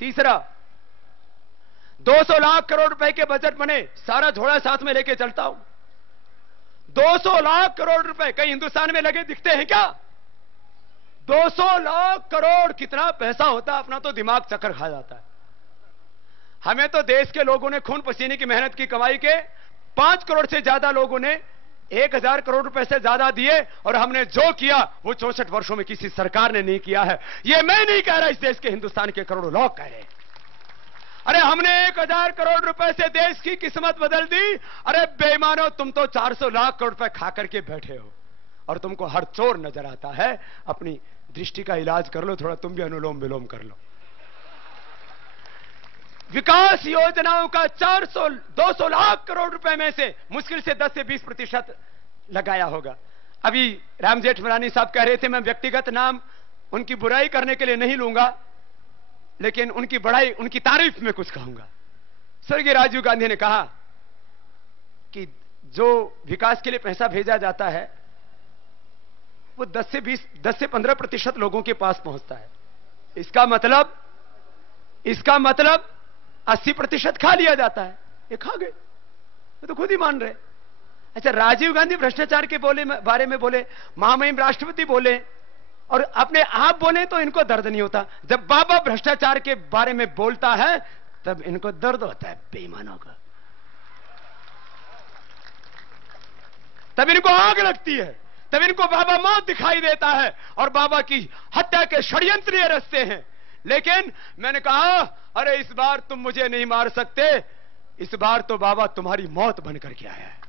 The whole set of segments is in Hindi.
तीसरा, 200 लाख करोड़ रुपए के बजट बने, सारा झोला साथ में लेके चलता हूं। 200 लाख करोड़ रुपए कहीं हिंदुस्तान में लगे दिखते हैं क्या? 200 लाख करोड़ कितना पैसा होता है, अपना तो दिमाग चक्कर खा जाता है। हमें तो देश के लोगों ने खून पसीने की मेहनत की कमाई के 5 करोड़ से ज्यादा लोगों ने 1000 करोड़ रुपए से ज्यादा दिए, और हमने जो किया वो 64 वर्षों में किसी सरकार ने नहीं किया है। ये मैं नहीं कह रहा, इस देश के हिंदुस्तान के करोड़ों लोग कह रहे हैं। अरे हमने 1000 करोड़ रुपए से देश की किस्मत बदल दी। अरे बेईमानो, तुम तो 400 लाख करोड़ रुपए खा करके बैठे हो और तुमको हर चोर नजर आता है। अपनी दृष्टि का इलाज कर लो, थोड़ा तुम भी अनुलोम विलोम कर लो। विकास योजनाओं का 200 लाख करोड़ रुपए में से मुश्किल से 10 से 20% लगाया होगा। अभी राम जेठमलानी साहब कह रहे थे, मैं व्यक्तिगत नाम उनकी बुराई करने के लिए नहीं लूंगा, लेकिन उनकी बड़ाई, उनकी तारीफ में कुछ कहूंगा। स्वर्गीय राजीव गांधी ने कहा कि जो विकास के लिए पैसा भेजा जाता है वो 10 से 15% लोगों के पास पहुंचता है। इसका मतलब 80% खा लिया जाता है। ये खा गए, वो तो खुद ही मान रहे। अच्छा, राजीव गांधी भ्रष्टाचार के बारे में बोले, महामहिम राष्ट्रपति बोले और अपने आप बोले तो इनको दर्द नहीं होता। जब बाबा भ्रष्टाचार के बारे में बोलता है तब इनको दर्द होता है, बेईमानों का। तब इनको आग लगती है, तब इनको बाबा मौत दिखाई देता है और बाबा की हत्या के षड्यंत्र ये रचते हैं। लेकिन मैंने कहा, अरे इस बार तुम मुझे नहीं मार सकते, इस बार तो बाबा तुम्हारी मौत बनकर के आया है।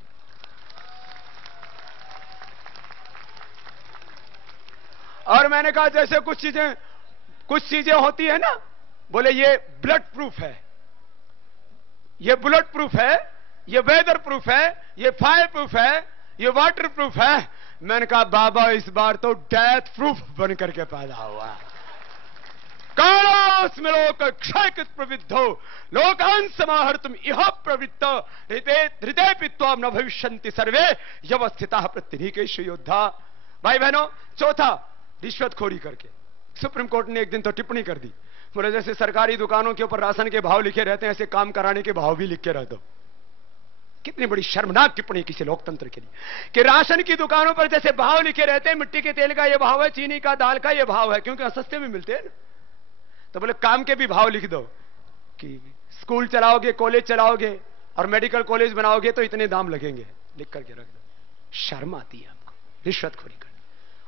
और मैंने कहा जैसे कुछ चीजें होती है ना, बोले ये ब्लड प्रूफ है, ये बुलेट प्रूफ है, ये वेदर प्रूफ है, ये फायर प्रूफ है, ये वाटर प्रूफ है। मैंने कहा बाबा इस बार तो डेथ प्रूफ बनकर के पैदा हुआ। कालोस्मि लोक क्षयकृत प्रविद्धो लोकान् समाहर्तुम इह प्रवृत्त हृदय पित्वा न भविष्यन्ति सर्वे यवस्थिताः प्रत्यनीकेषु योद्धा। भाई बहनों, चौथा, रिश्वतखोरी करके सुप्रीम कोर्ट ने एक दिन तो टिप्पणी कर दी, बोले जैसे सरकारी दुकानों के ऊपर राशन के भाव लिखे रहते हैं ऐसे काम कराने के भाव भी लिख के रह दो। कितनी बड़ी शर्मनाक टिप्पणी किसी लोकतंत्र के लिए कि राशन की दुकानों पर जैसे भाव लिखे रहते हैं, मिट्टी के तेल का ये भाव है, चीनी का, दाल का ये भाव है, क्योंकि सस्ते में मिलते हैं ना। तो बोले काम के भी भाव लिख दो कि स्कूल चलाओगे, कॉलेज चलाओगे और मेडिकल कॉलेज बनाओगे तो इतने दाम लगेंगे, लिख करके रख दो। शर्म आती है हमको रिश्वतखोरी करने।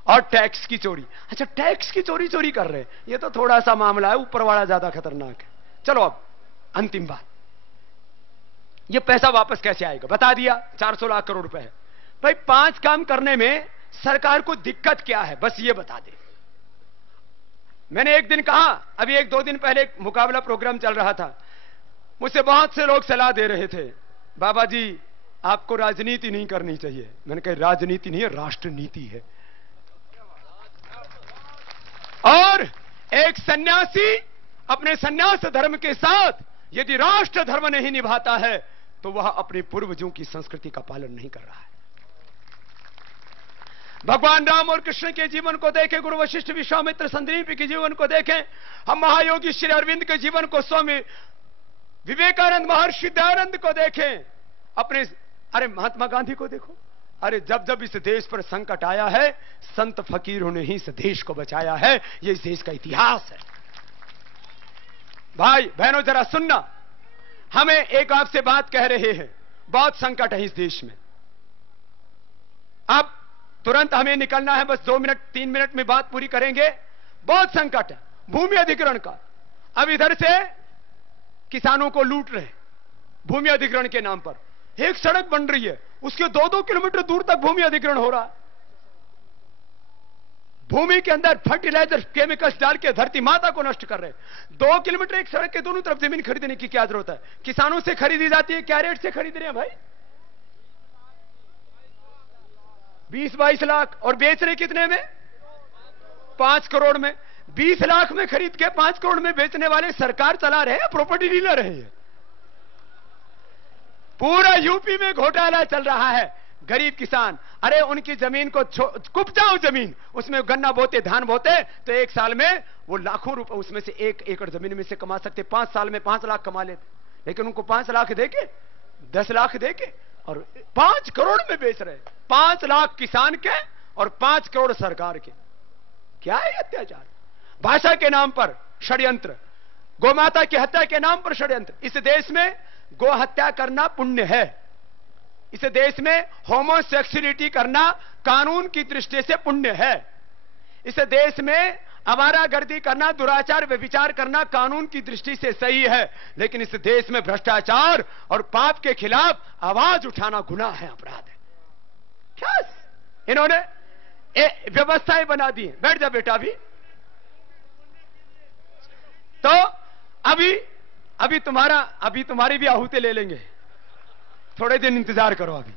और टैक्स की चोरी। अच्छा, टैक्स की चोरी कर रहे हैं, ये तो थोड़ा सा मामला है, ऊपर वाला ज्यादा खतरनाक है। चलो अब अंतिम बात, ये पैसा वापस कैसे आएगा? बता दिया 400 लाख करोड़ रुपए है। भाई 5 काम करने में सरकार को दिक्कत क्या है, बस ये बता दे। मैंने एक दिन कहा, अभी 1-2 दिन पहले एक मुकाबला प्रोग्राम चल रहा था, मुझसे बहुत से लोग सलाह दे रहे थे, बाबा जी आपको राजनीति नहीं करनी चाहिए। मैंने कहा राजनीति नहीं है, राष्ट्रनीति है। और एक सन्यासी अपने सन्यास धर्म के साथ यदि राष्ट्र धर्म नहीं निभाता है तो वह अपने पूर्वजों की संस्कृति का पालन नहीं कर रहा है। भगवान राम और कृष्ण के जीवन को देखें, गुरु वशिष्ठ, विश्वामित्र, संदीप के जीवन को देखें, हम महायोगी श्री अरविंद के जीवन को, स्वामी विवेकानंद, महर्षि दयानंद को देखें, अपने अरे महात्मा गांधी को देखो। अरे जब जब इस देश पर संकट आया है, संत फकीरों ने ही इस देश को बचाया है। ये इस देश का इतिहास है। भाई बहनों जरा सुनना, हमें एक आपसे बात कह रहे हैं, बहुत संकट है इस देश में। अब तुरंत हमें निकलना है, बस 2 मिनट 3 मिनट में बात पूरी करेंगे। बहुत संकट है भूमि अधिग्रहण का। अब इधर से किसानों को लूट रहे भूमि अधिग्रहण के नाम पर। एक सड़क बन रही है, उसके 2-2 किलोमीटर दूर तक भूमि अधिग्रहण हो रहा है। भूमि के अंदर फर्टिलाइजर, केमिकल्स डाल के धरती माता को नष्ट कर रहे हैं। 2 किलोमीटर एक सड़क के दोनों तरफ जमीन खरीदने की क्या जरूरत है? किसानों से खरीदी जाती है, क्या रेट से खरीद रहे हैं भाई? 20-22 लाख, और बेच रहे कितने में? 5 करोड़ में। 20 लाख में खरीद के 5 करोड़ में बेचने वाले सरकार चला रहे हैं, प्रॉपर्टी डीलर है। पूरा यूपी में घोटाला चल रहा है। गरीब किसान अरे उनकी जमीन को कुपजाऊ जमीन, उसमें गन्ना बोते, धान बोते, तो एक साल में वो लाखों रुपए उसमें से 1 एकड़ जमीन में से कमा सकते। 5 साल में 5 लाख कमा लेते, लेकिन उनको 5 लाख देके, 10 लाख देके और 5 करोड़ में बेच रहे। 5 लाख किसान के और 5 करोड़ सरकार के। क्या है अत्याचार? भाषा के नाम पर षड्यंत्र, गोमाता की हत्या के नाम पर षड्यंत्र। इस देश में गो हत्या करना पुण्य है। इस देश में होमोसेक्सुअलिटी करना कानून की दृष्टि से पुण्य है। इस देश में आवारागर्दी करना, दुराचार, व्यभिचार करना कानून की दृष्टि से सही है। लेकिन इस देश में भ्रष्टाचार और पाप के खिलाफ आवाज उठाना गुनाह है, अपराध है। क्या इन्होंने व्यवस्थाएं बना दी हैं। बैठ जा बेटा। तो अभी तुम्हारी भी आहुति ले लेंगे, थोड़े दिन इंतजार करो। अभी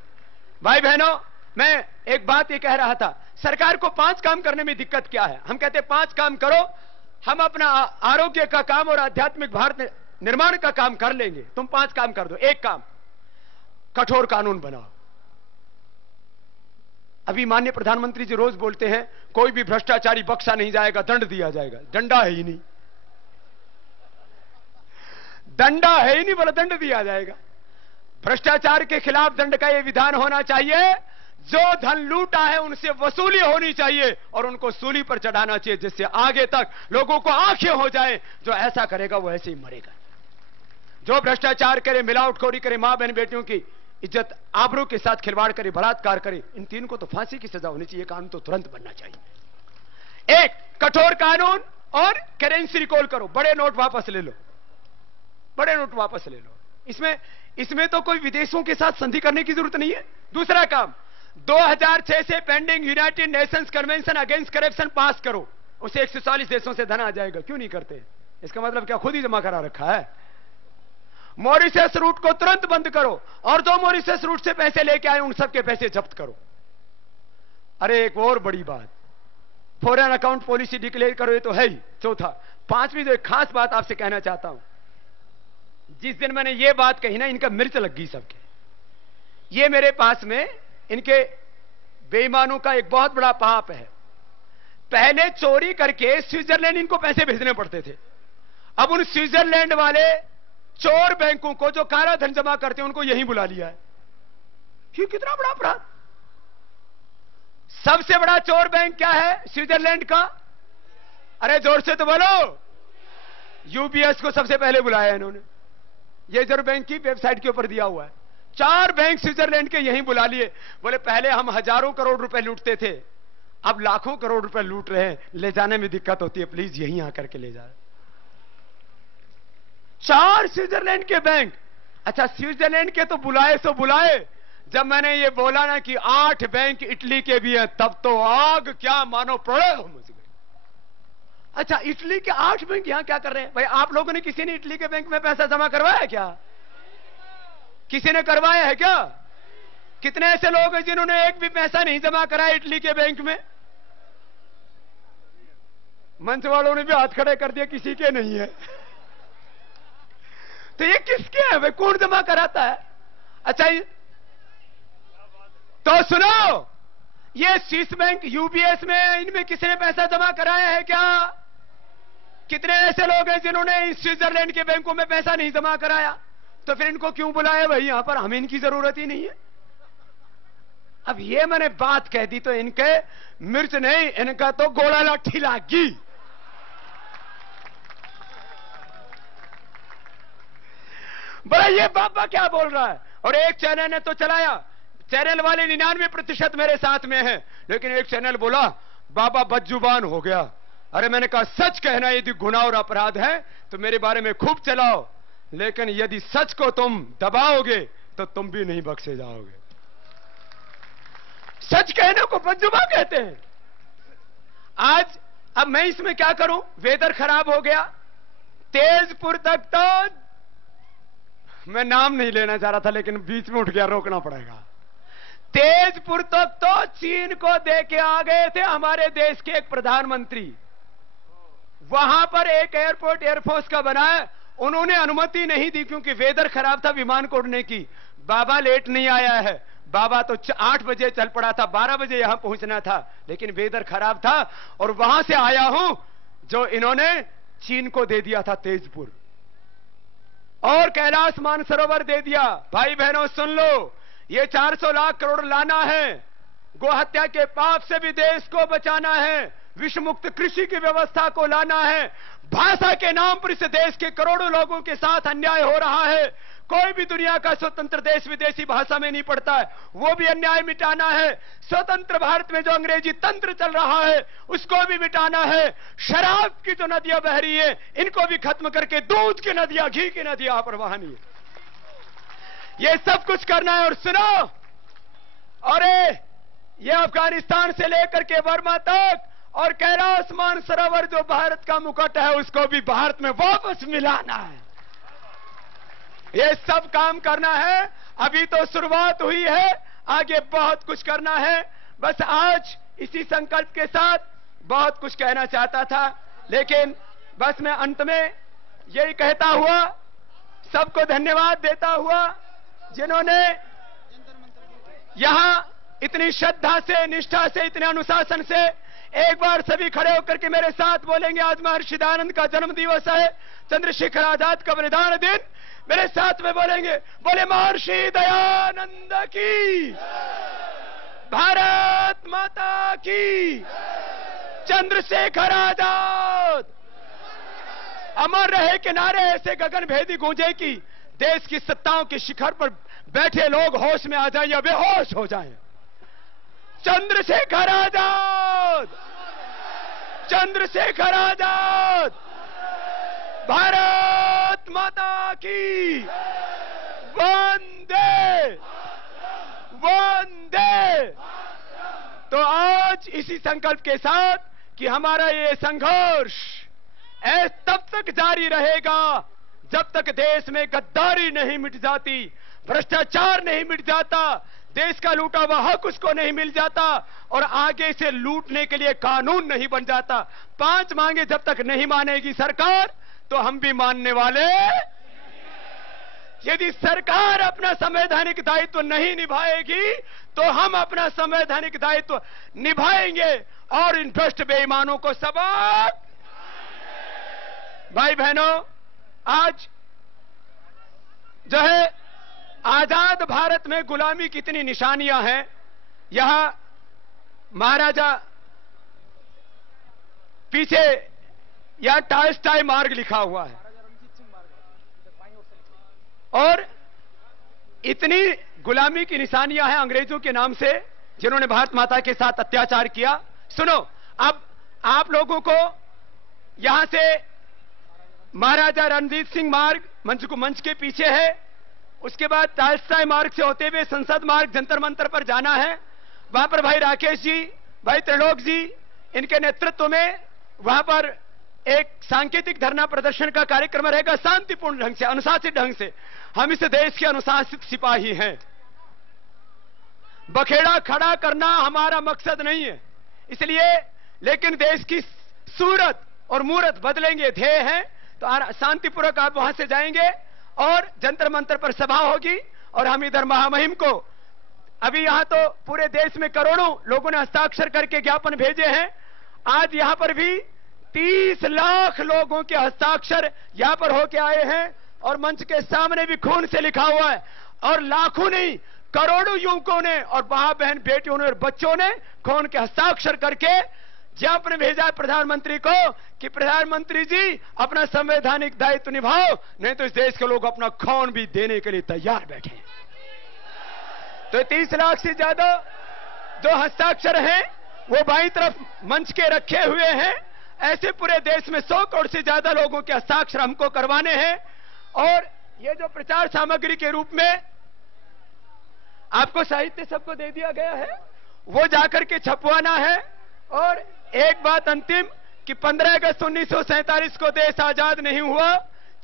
भाई बहनों, मैं एक बात ये कह रहा था, सरकार को 5 काम करने में दिक्कत क्या है? हम कहते हैं 5 काम करो, हम अपना आरोग्य का काम और आध्यात्मिक भारत निर्माण का काम कर लेंगे। तुम 5 काम कर दो। 1 काम, कठोर कानून बनाओ। अभी माननीय प्रधानमंत्री जी रोज बोलते हैं कोई भी भ्रष्टाचारी बख्शा नहीं जाएगा, दंड दिया जाएगा। डंडा है ही नहीं, दंडा है ही नहीं, बोला दंड दिया जाएगा। भ्रष्टाचार के खिलाफ दंड का यह विधान होना चाहिए, जो धन लूटा है उनसे वसूली होनी चाहिए और उनको सूली पर चढ़ाना चाहिए, जिससे आगे तक लोगों को आंखें हो जाए। जो ऐसा करेगा वो ऐसे ही मरेगा। जो भ्रष्टाचार करे, मिलावटखोरी करे, मां बहन बेटियों की इज्जत आबरू के साथ खिलवाड़ करे, बलात्कार करे, इन 3 को तो फांसी की सजा होनी चाहिए। कानून तो तुरंत बनना चाहिए। 1, कठोर कानून और करेंसी रिकॉल करो। बड़े नोट वापस ले लो, बड़े नोट वापस ले लो। इसमें तो कोई विदेशों के साथ संधि करने की जरूरत नहीं है। दूसरा काम, 2006 से pending United Nations Convention against Corruption pass करो। उसे 140 देशों से धन आ जाएगा। क्यों नहीं करते? इसका मतलब क्या खुद ही जमा करा रखा है? मॉरिशस रूट को तुरंत बंद करो और जो मॉरिशस रूट से पैसे लेके आए उन सबके पैसे जब्त करो। अरे एक और बड़ी बात, फॉरेन अकाउंट पॉलिसी डिक्लेयर करो, ये तो है ही। चौथा, 5वीं जो एक खास बात आपसे कहना चाहता हूं, जिस दिन मैंने ये बात कही ना, इनका मिर्च लग गई सबके। ये मेरे पास में इनके बेईमानों का एक बहुत बड़ा पाप है। पहले चोरी करके स्विट्जरलैंड इनको पैसे भेजने पड़ते थे। अब उन स्विट्जरलैंड वाले चोर बैंकों को जो काला धन जमा करते हैं उनको यहीं बुला लिया है। ये कितना बड़ा अपराध! सबसे बड़ा चोर बैंक क्या है स्विट्जरलैंड का? अरे जोर से तो बोलो। यूबीएस को सबसे पहले बुलाया इन्होंने। ये रिजर्व बैंक की वेबसाइट के ऊपर दिया हुआ है। 4 बैंक स्विट्जरलैंड के यहीं बुला लिए। बोले पहले हम हजारों करोड़ रुपए लूटते थे, अब लाखों करोड़ रुपए लूट रहे हैं, ले जाने में दिक्कत होती है, प्लीज यहीं आकर के ले जाए। 4 स्विट्जरलैंड के बैंक। अच्छा, स्विट्जरलैंड के तो बुलाए सो बुलाए, जब मैंने ये बोला ना कि 8 बैंक इटली के भी हैं, तब तो आग क्या मानो प्रलय हो मुझे। अच्छा, इटली के 8 बैंक यहां क्या कर रहे हैं? भाई आप लोगों ने किसी ने इटली के बैंक में पैसा जमा करवाया है क्या? किसी ने करवाया है क्या? कितने ऐसे लोग हैं जिन्होंने एक भी पैसा नहीं जमा कराया इटली के बैंक में? मंच वालों ने भी हाथ खड़े कर दिया, किसी के नहीं है। तो ये किसके है भाई? कौन जमा कराता है? अच्छा, तो सुनो, ये स्विस बैंक, यूबीएस में, इनमें किसी ने पैसा जमा कराया है क्या? कितने ऐसे लोग हैं जिन्होंने स्विट्जरलैंड के बैंकों में पैसा नहीं जमा कराया? तो फिर इनको क्यों बुलाया भाई यहां पर? हमें इनकी जरूरत ही नहीं है। अब ये मैंने बात कह दी तो इनके मिर्च नहीं, इनका तो गोला लाठी लागी। बड़ा ये बाबा क्या बोल रहा है? और एक चैनल ने तो चलाया, चैनल वाले 99% मेरे साथ में हैं, लेकिन एक चैनल बोला बाबा बदजुबान हो गया। अरे मैंने कहा सच कहना यदि गुनाह और अपराध है तो मेरे बारे में खूब चलाओ, लेकिन यदि सच को तुम दबाओगे तो तुम भी नहीं बख्शे जाओगे। सच कहने को बदजुबान कहते हैं। आज अब मैं इसमें क्या करूं? वेदर खराब हो गया, तेजपुर तक तो मैं नाम नहीं लेना चाह रहा था, लेकिन बीच में उठ गया, रोकना पड़ेगा। तेजपुर तक तो चीन को दे के आ गए थे हमारे देश के एक प्रधानमंत्री। वहां पर एक एयरपोर्ट एयरफोर्स का बना है, उन्होंने अनुमति नहीं दी क्योंकि वेदर खराब था विमान को उड़ने की। बाबा लेट नहीं आया है, बाबा तो 8 बजे चल पड़ा था, 12 बजे यहां पहुंचना था, लेकिन वेदर खराब था और वहां से आया हूं जो इन्होंने चीन को दे दिया था तेजपुर और कैलाश मानसरोवर दे दिया। भाई बहनों सुन लो, ये 400 लाख करोड़ लाना है, गोहत्या के पाप से भी देश को बचाना है, विश्व मुक्त कृषि की व्यवस्था को लाना है। भाषा के नाम पर इस देश के करोड़ों लोगों के साथ अन्याय हो रहा है। कोई भी दुनिया का स्वतंत्र देश विदेशी भाषा में नहीं पढ़ता है, वो भी अन्याय मिटाना है। स्वतंत्र भारत में जो अंग्रेजी तंत्र चल रहा है उसको भी मिटाना है। शराब की जो नदियां बह रही है इनको भी खत्म करके दूध की नदियां, घी की नदियां प्रवाहनी है। ये सब कुछ करना है। और सुनो, अरे ये अफगानिस्तान से लेकर के बर्मा तक और कैलाश मानसरोवर जो भारत का मुकुट है उसको भी भारत में वापस मिलाना है। ये सब काम करना है। अभी तो शुरुआत हुई है, आगे बहुत कुछ करना है। बस आज इसी संकल्प के साथ बहुत कुछ कहना चाहता था, लेकिन बस मैं अंत में यही कहता हुआ, सबको धन्यवाद देता हुआ जिन्होंने यहां इतनी श्रद्धा से, निष्ठा से, इतने अनुशासन से, एक बार सभी खड़े होकर के मेरे साथ बोलेंगे, आज महर्षि दयानंद का जन्म दिवस है, चंद्रशेखर आजाद का बलिदान दिन। मेरे साथ में बोलेंगे, बोले महर्षि दयानंद की, भारत माता की, चंद्रशेखर आजाद अमर रहे के नारे ऐसे गगन भेदी गूंजे कि देश की सत्ताओं के शिखर पर बैठे लोग होश में आ जाएं या बेहोश हो जाएं। चंद्रशेखर आजाद, चंद्रशेखर आजाद, भारत माता की, वंदे वंदे। तो आज इसी संकल्प के साथ कि हमारा ये संघर्ष तब तक जारी रहेगा जब तक देश में गद्दारी नहीं मिट जाती, भ्रष्टाचार नहीं मिट जाता, देश का लूटा हुआ हक उसको नहीं मिल जाता और आगे से लूटने के लिए कानून नहीं बन जाता। 5 मांगे जब तक नहीं मानेगी सरकार तो हम भी मानने वाले। यदि सरकार अपना संवैधानिक दायित्व नहीं निभाएगी तो हम अपना संवैधानिक दायित्व निभाएंगे और इन भ्रष्ट बेईमानों को सबक। भाई बहनों, आज जो है आजाद भारत में गुलामी की कितनी निशानियां हैं। यहां महाराजा पीछे यहां टालस्टॉय मार्ग लिखा हुआ है और इतनी गुलामी की निशानियां हैं अंग्रेजों के नाम से जिन्होंने भारत माता के साथ अत्याचार किया। सुनो, अब आप लोगों को यहां से महाराजा रणजीत सिंह मार्ग मंच के पीछे है, उसके बाद टालस्टॉय मार्ग से होते हुए संसद मार्ग जंतर मंतर पर जाना है। वहां पर भाई राकेश जी, भाई त्रिलोक जी, इनके नेतृत्व में वहां पर एक सांकेतिक धरना प्रदर्शन का कार्यक्रम रहेगा, शांतिपूर्ण ढंग से, अनुशासित ढंग से। हम इस देश के अनुशासित सिपाही हैं। बखेड़ा खड़ा करना हमारा मकसद नहीं है, इसलिए लेकिन देश की सूरत और मूरत बदलेंगे ध्येय है। तो शांतिपूर्वक आप वहां से जाएंगे और जंतर मंतर पर सभा होगी और हम इधर महामहिम को, अभी यहां तो पूरे देश में करोड़ों लोगों ने हस्ताक्षर करके ज्ञापन भेजे हैं। आज यहां पर भी 30 लाख लोगों के हस्ताक्षर यहां पर होके आए हैं और मंच के सामने भी खून से लिखा हुआ है और लाखों नहीं करोड़ों युवकों ने और मां बहन बेटियों ने और बच्चों ने खून के हस्ताक्षर करके ज्ञापन भेजा है प्रधानमंत्री को कि प्रधानमंत्री जी अपना संवैधानिक दायित्व निभाओ, नहीं तो इस देश के लोग अपना खून भी देने के लिए तैयार बैठे। तो 30 लाख से ज्यादा जो हस्ताक्षर हैं वो बाईं तरफ मंच के रखे हुए हैं। ऐसे पूरे देश में 100 करोड़ से ज्यादा लोगों के हस्ताक्षर हमको करवाने हैं और ये जो प्रचार सामग्री के रूप में आपको साहित्य सबको दे दिया गया है वो जाकर के छपवाना है। और एक बात अंतिम कि 15 अगस्त 1947 को देश आजाद नहीं हुआ,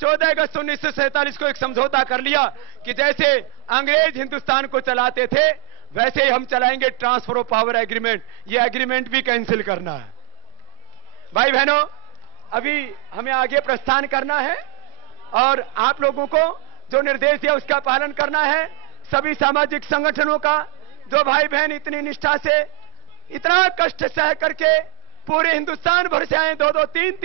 14 अगस्त 1947 को एक समझौता कर लिया कि जैसे अंग्रेज हिंदुस्तान को चलाते थे वैसे ही हम चलाएंगे ट्रांसफर ऑफ पावर एग्रीमेंट। ये एग्रीमेंट भी कैंसिल करना है। भाई बहनों, अभी हमें आगे प्रस्थान करना है और आप लोगों को जो निर्देश दिया उसका पालन करना है। सभी सामाजिक संगठनों का जो भाई बहन इतनी निष्ठा से इतना कष्ट सह करके पूरे हिंदुस्तान भर से आए, 2-2, 3-3